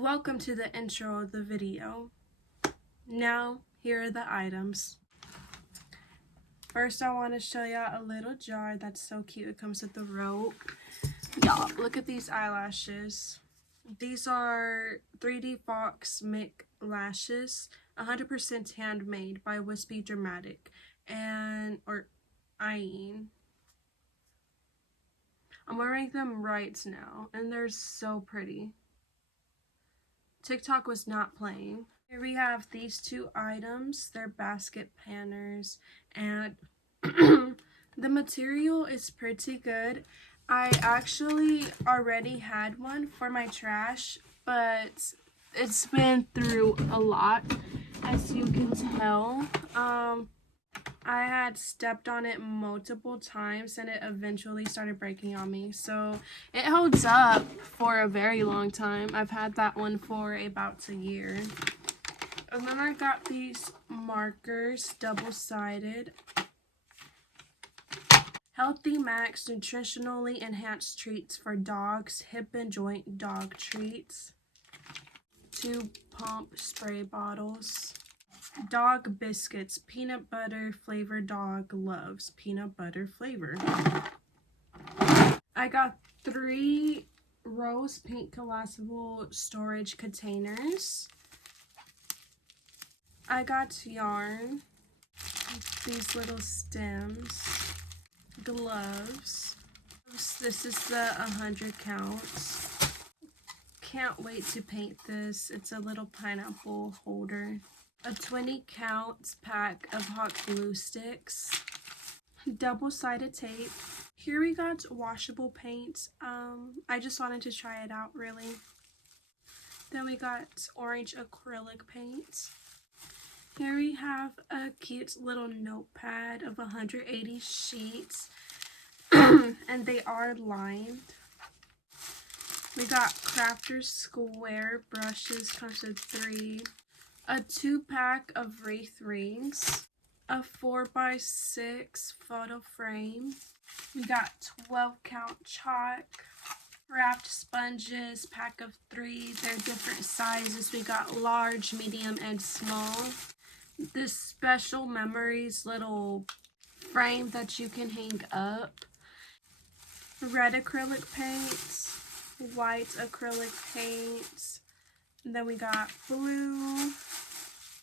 Welcome to the intro of the video. Now, here are the items. First, I want to show y'all a little jar that's so cute. It comes with the rope. Y'all, look at these eyelashes. These are 3D Fox Mic lashes, 100% handmade by Wispy Dramatic or Eyeing. I'm wearing them right now, and they're so pretty. TikTok was not playing. Here we have these two items. They're basket panners, and the material is pretty good. I actually already had one for my trash, but it's been through a lot, as you can tell. I had stepped on it multiple times and it eventually started breaking on me. So it holds up for a very long time. I've had that one for about a year. And then I got these markers, double-sided. Healthy Max nutritionally enhanced treats for dogs, hip and joint dog treats. 2 pump spray bottles. Dog biscuits, peanut butter flavor. Dog loves peanut butter flavor. I got 3 rose pink collapsible storage containers. I got yarn, these little stems, gloves. This is the 100 counts. Can't wait to paint this. It's a little pineapple holder. A 20 counts pack of hot glue sticks, double-sided tape. Here we got washable paint. I just wanted to try it out really. Then we got orange acrylic paint. Here we have a cute little notepad of 180 sheets and they are lined. We got Crafter's square brushes, comes with 3. A 2-pack of wreath rings, a 4x6 photo frame. We got 12 count chalk, wrapped sponges, pack of 3. They're different sizes. We got large, medium, and small. This special memories little frame that you can hang up. Red acrylic paints, white acrylic paints. And then we got blue,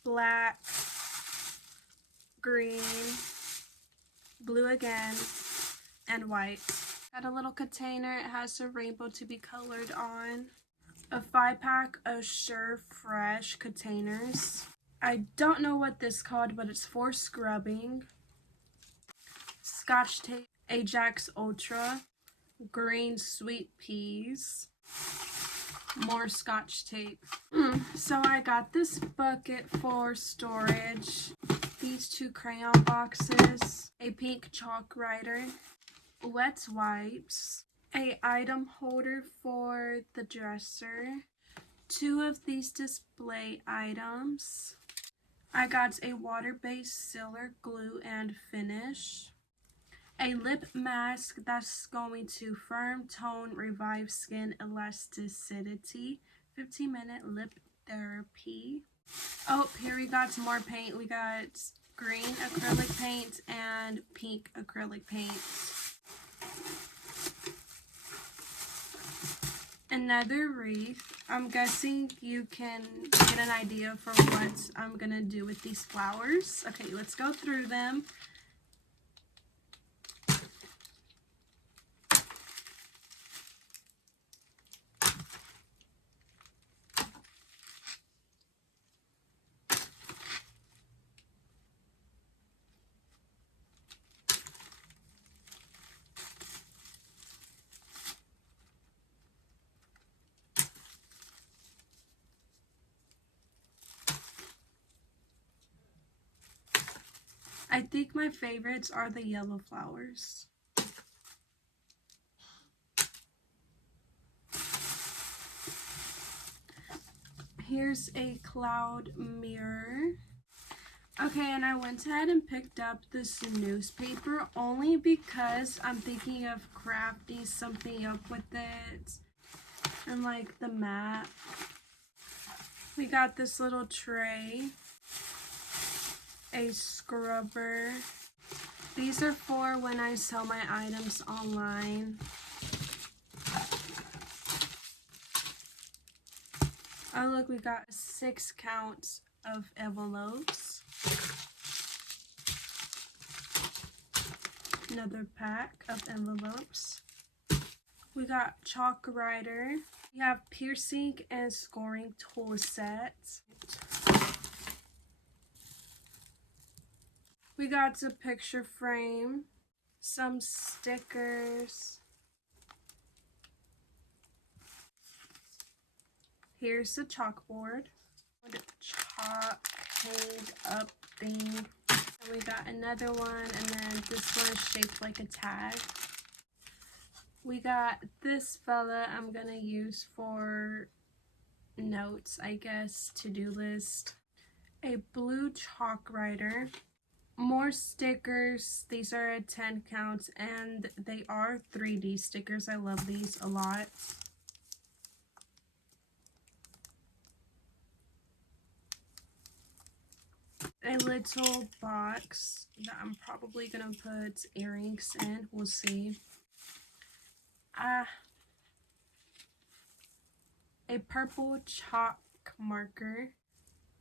black, green, blue again, and white. Got a little container. It has a rainbow to be colored on. A 5-pack of Sure Fresh containers. I don't know what this is called, but it's for scrubbing. Scotch tape, Ajax Ultra, green sweet peas. More scotch tape. So I got this bucket for storage, these 2 crayon boxes, a pink chalk writer, wet wipes, a item holder for the dresser, 2 of these display items. I got a water-based sealer glue and finish. A lip mask that's going to firm, tone, revive skin elasticity. 15-minute lip therapy. Oh, here we got some more paint. We got green acrylic paint and pink acrylic paint. Another wreath. I'm guessing you can get an idea for what I'm gonna do with these flowers. Okay, let's go through them. I think my favorites are the yellow flowers. Here's a cloud mirror. Okay, and I went ahead and picked up this newspaper only because I'm thinking of crafting something up with it. And like the map. We got this little tray, a scrubber. These are for when I sell my items online. Oh look, we got 6 counts of envelopes. Another pack of envelopes. We got chalk writer. We have piercing and scoring tool sets. We got a picture frame, some stickers. Here's the chalkboard. The chalk hanged up thing. And we got another one, and then this one is shaped like a tag. We got this fella I'm gonna use for notes, I guess, to-do list. A blue chalk writer. More stickers. These are at 10 counts, and they are 3D stickers. I love these a lot. A little box that I'm probably gonna put earrings in. We'll see. A purple chalk marker.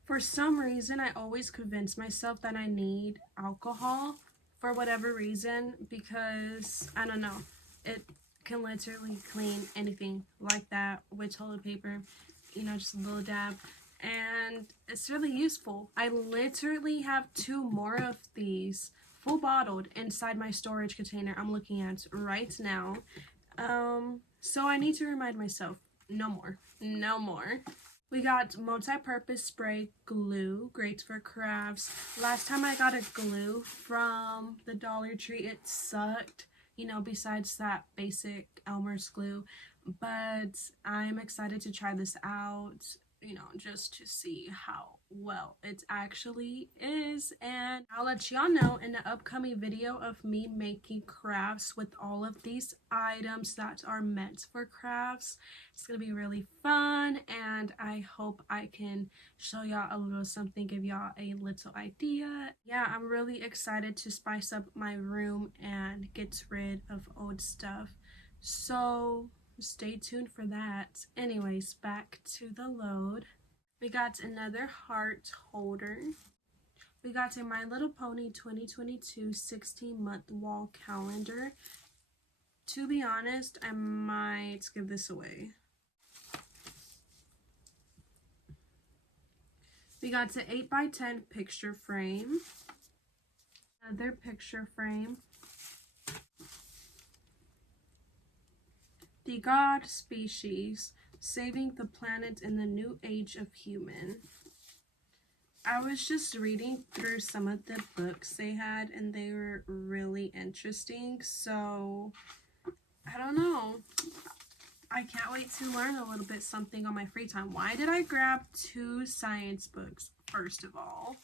For some reason, I always convince myself that I need alcohol for whatever reason, because I don't know, it can literally clean anything like that with toilet paper, you know, just a little dab, and it's really useful. I literally have 2 more of these full bottled inside my storage container I'm looking at right now. So I need to remind myself, no more, no more. We got multi-purpose spray glue, great for crafts. Last time I got a glue from the Dollar Tree, it sucked, you know, besides that basic Elmer's glue. But I'm excited to try this out, you know, just to see how well it actually is. And I'll let y'all know in the upcoming video of me making crafts with all of these items that are meant for crafts. It's gonna be really fun, and I hope I can show y'all a little something, give y'all a little idea. Yeah, I'm really excited to spice up my room and get rid of old stuff. So stay tuned for that. Anyways, back to the load. We got another heart holder. We got a My Little Pony 2022 16-month wall calendar. To be honest, I might give this away. We got an 8x10 picture frame. Another picture frame. The God Species, Saving the Planet in the New Age of Human. I was just reading through some of the books they had, and they were really interesting, so I don't know. I can't wait to learn a little bit something on my free time. Why did I grab 2 science books, first of all?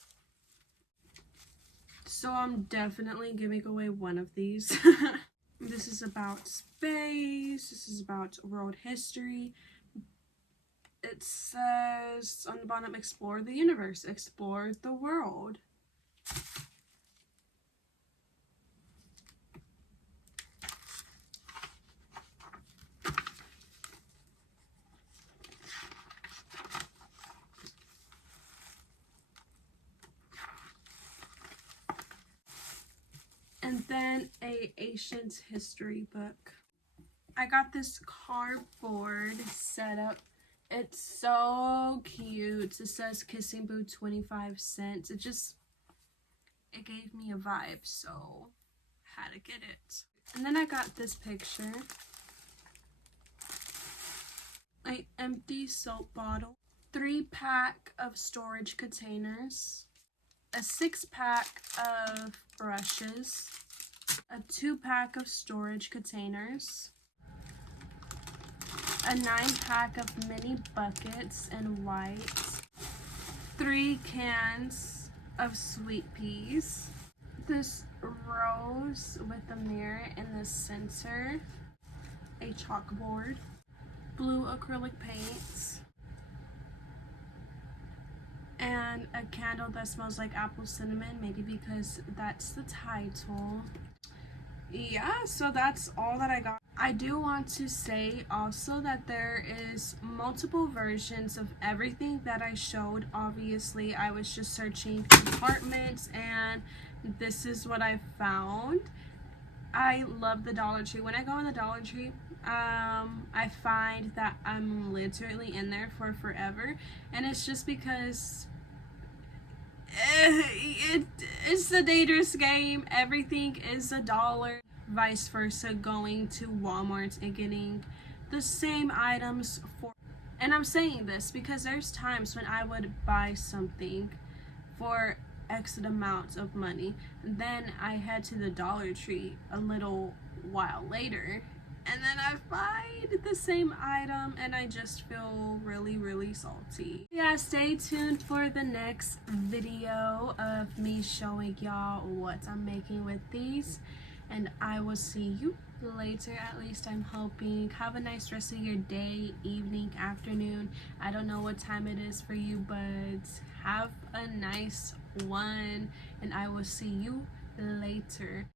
So I'm definitely giving away one of these. This is about space. This is about world history. It says on the bottom, explore the universe, explore the world. And then a ancient history book. I got this cardboard setup. It's so cute. It says Kissing Boo 25 cents. It gave me a vibe, so I had to get it. And then I got this picture. An empty soap bottle. 3-pack of storage containers. A 6-pack of brushes. A 2-pack of storage containers. A 9-pack of mini buckets in white. 3 cans of sweet peas. This rose with a mirror in the center. A chalkboard. Blue acrylic paints. and a candle that smells like apple cinnamon, maybe because that's the title. Yeah, so that's all that I got. I do want to say also that there is multiple versions of everything that I showed. Obviously, I was just searching compartments and this is what I found. I love the Dollar Tree. When I go in the Dollar Tree, I find that I'm literally in there for forever, and it's just because it's a dangerous game. Everything is $1. Vice versa, going to Walmart and getting the same items for. And I'm saying this because there's times when I would buy something for X amount of money, and then I head to the Dollar Tree a little while later, and then I find the same item and I just feel really salty. Yeah, stay tuned for the next video of me showing y'all what I'm making with these, and I will see you later. At least I'm hoping. Have a nice rest of your day, evening, afternoon. I don't know what time it is for you, but have a nice one, and I will see you later.